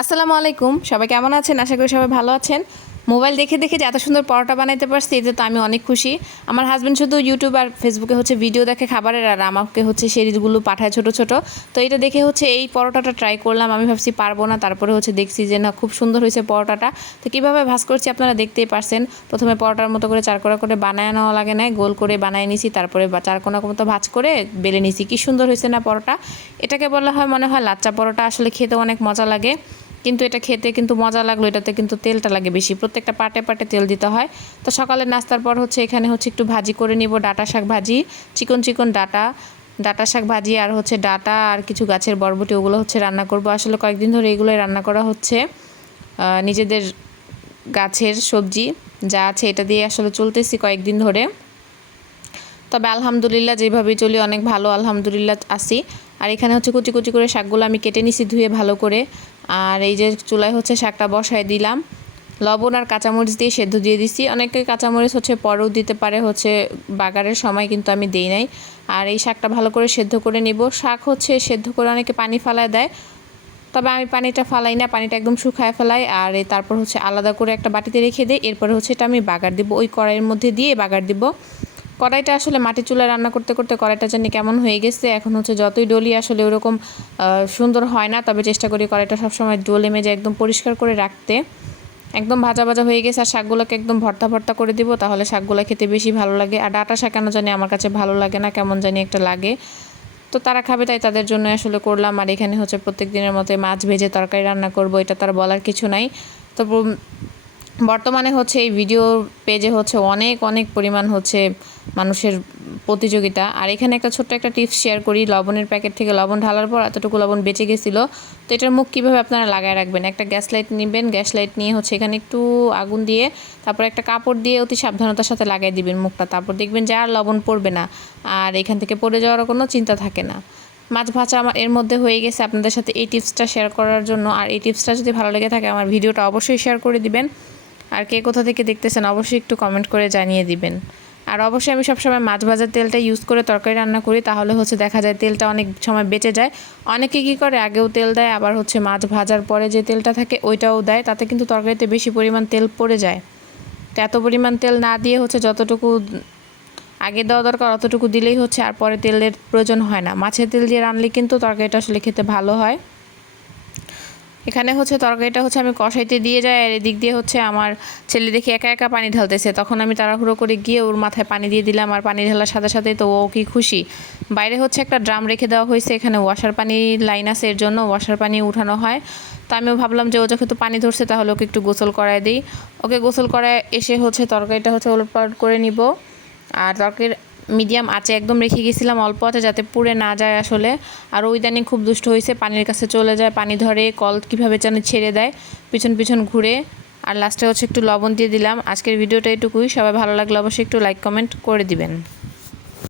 আসসালামু আলাইকুম। সবাই কেমন আছেন? আশা করি সবাই ভালো আছেন। মোবাইল দেখে দেখে যে এত সুন্দর পরোটা বানাইতে পারছি এতে তো আমি অনেক খুশি। আমার হাজব্যান্ড শুধু ইউটিউব আর ফেসবুকে হচ্ছে ভিডিও দেখে খাবারের, আর আমাকে হচ্ছে সিরিজগুলো পাঠায় ছোট ছোট। তো এটা দেখে হচ্ছে এই পরোটাটা ট্রাই করলাম। আমি ভাবছি পারব না, তারপরে হচ্ছে দেখছি যে না, খুব সুন্দর হয়েছে পরোটাটা। তো কীভাবে ভাজ করছি আপনারা দেখতেই পারছেন। প্রথমে পরোটার মতো করে চারকোনা করে বানায় নেওয়া লাগে না, গোল করে বানায় নিছি, তারপরে চারকোনা মতো ভাজ করে বেলে নিছি। কি সুন্দর হয়েছে না পরোটা? এটাকে বলা হয়, মনে হয় লাচ্চা পরোটা, আসলে খেতে অনেক মজা লাগে। কিন্তু এটা খেতে কিন্তু মজা লাগল, এটাতে কিন্তু তেলটা লাগে বেশি। প্রত্যেকটা পাটে পাটে তেল দিতে হয়। তো সকালে নাস্তার পর হচ্ছে এখানে হচ্ছে একটু ভাজি করে নিব, ডাটা শাক ভাজি, চিকন চিকন ডাটা ডাটা শাক ভাজি আর হচ্ছে ডাটা আর কিছু গাছের বরবটি, ওগুলো হচ্ছে রান্না করব। আসলে কয়েকদিন ধরে এগুলোই রান্না করা হচ্ছে। নিজেদের গাছের সবজি যা আছে এটা দিয়ে আসলে চলতেছি কয়েকদিন ধরে। তবে আলহামদুলিল্লাহ যেভাবে চলি, অনেক ভালো আলহামদুলিল্লাহ আসি আর এখানে হচ্ছে কুচি কুচি করে শাকগুলো আমি কেটে নিছি ধুয়ে ভালো করে। আর এই যে চুলায় হচ্ছে শাকটা বসায় দিলাম। লবণ আর কাঁচামরিচ দিয়ে সেদ্ধ দিয়ে দিছি। অনেকে কাঁচামরিচ হচ্ছে পরেও দিতে পারে, হচ্ছে বাগারের সময় কিন্তু আমি দিই নাই। আর এই শাকটা ভালো করে সেদ্ধ করে নিব। শাক হচ্ছে সেদ্ধ করে অনেকে পানি ফালায় দেয়। তবে আমি পানিটা ফালাই না, পানিটা একদম শুকায় ফেলাই। আর তারপর হচ্ছে আলাদা করে একটা বাটিতে রেখে দিই। এরপরে হচ্ছে এটা আমি বাগার দিব। ওই কড়াইয়ের মধ্যে দিয়ে বাগার দিব। কড়াইটা আসলে মাটি চুলায় রান্না করতে করতে কড়াইটা জানি কেমন হয়ে গেছে। এখন হচ্ছে যতই ডলি আসলে ওরকম সুন্দর হয় না, তবে চেষ্টা করি কড়াইটা সবসময় ডোলে মেজে একদম পরিষ্কার করে রাখতে। একদম ভাজা ভাজা হয়ে গেছে, আর শাকগুলোকে একদম ভর্তা ভর্তা করে দিব, তাহলে শাকগুলো খেতে বেশি ভালো লাগে। আর ডাটা শাক কেন জানি আমার কাছে ভালো লাগে না, কেমন জানি একটা লাগে। তো তারা খাবে, তাই তাদের জন্য আসলে করলাম। আর এখানে হচ্ছে প্রত্যেক দিনের মতো মাছ ভেজে তরকারি রান্না করব, এটা তার বলার কিছু নাই। তো বর্তমানে হচ্ছে এই ভিডিও পেজে হচ্ছে অনেক অনেক পরিমাণ হচ্ছে মানুষের প্রতিযোগিতা। আর এখানে একটা ছোট্ট একটা টিপস শেয়ার করি, লবণের প্যাকেট থেকে লবণ ঢালার পর এতটুকু লবণ বেঁচে গেছিল। তো এটার মুখ কীভাবে আপনারা লাগায় রাখবেন? একটা গ্যাস লাইট নেবেন গ্যাস লাইট নিয়ে হচ্ছে এখানে একটু আগুন দিয়ে তারপর একটা কাপড় দিয়ে অতি সাবধানতার সাথে লাগাই দিবেন মুখটা। তারপর দেখবেন যে আর লবণ পড়বে না। আর এখান থেকে পড়ে যাওয়ার কোনো চিন্তা থাকে না। মাছ ভাজা আমার এর মধ্যে হয়ে গেছে। আপনাদের সাথে এই টিপসটা শেয়ার করার জন্য। আর এই টিপসটা যদি ভালো লেগে থাকে, আমার ভিডিওটা অবশ্যই শেয়ার করে দিবেন। আর কে কোথা থেকে দেখতেছেন, অবশ্যই একটু কমেন্ট করে জানিয়ে দিবেন। আর অবশ্যই আমি সবসময় মাছ ভাজার তেলটা ইউজ করে তরকারি রান্না করি, তাহলে হচ্ছে দেখা যায় তেলটা অনেক সময় বেঁচে যায়। অনেকে কী করে, আগেও তেল দেয়, আবার হচ্ছে মাছ ভাজার পরে যে তেলটা থাকে ওইটাও দেয়, তাতে কিন্তু তরকারিতে বেশি পরিমাণ তেল পড়ে যায়। তো এত পরিমাণ তেল না দিয়ে হচ্ছে যতটুকু আগে দেওয়া দরকার অতটুকু দিলেই হচ্ছে আর পরে তেলের প্রয়োজন হয় না। মাছের তেল দিয়ে রানলে কিন্তু তরকারিটা আসলে খেতে ভালো হয়। এখানে হচ্ছে তরকারিটা হচ্ছে আমি কষাইতে দিয়ে যাই, আর এদিক দিয়ে হচ্ছে আমার ছেলে দেখি একা একা পানি ঢালতেছে। তখন আমি তাড়াহুড়ো করে গিয়ে ওর মাথায় পানি দিয়ে দিলাম, আর পানি ঢালার সাথে সাথে তো ও কি খুশি। বাইরে হচ্ছে একটা ড্রাম রেখে দেওয়া হয়েছে, এখানে ওয়াশার পানি লাইন আছে, এর জন্য ওয়াশার পানি উঠানো হয়। তো আমিও ভাবলাম যে ও যখন তো পানি ধরছে তাহলে ওকে একটু গোসল করায় দিই। ওকে গোসল করায় এসে হচ্ছে তরকারিটা হচ্ছে ওলটপালট করে নিব। আর তরকারি মিডিয়াম আঁচে একদম রেখে গেছিলাম অল্প আছে যাতে পুড়ে না যায় আসলে। আর ওই দানি খুব দুষ্ট হয়েছে, পানির কাছে চলে যায়, পানি ধরে, কল কীভাবে যেন ছেড়ে দেয়, পিছন পিছন ঘুরে। আর লাস্টে হচ্ছে একটু লবণ দিয়ে দিলাম। আজকের ভিডিওটা এটুকুই। সবাই ভালো লাগলে অবশ্যই একটু লাইক কমেন্ট করে দিবেন।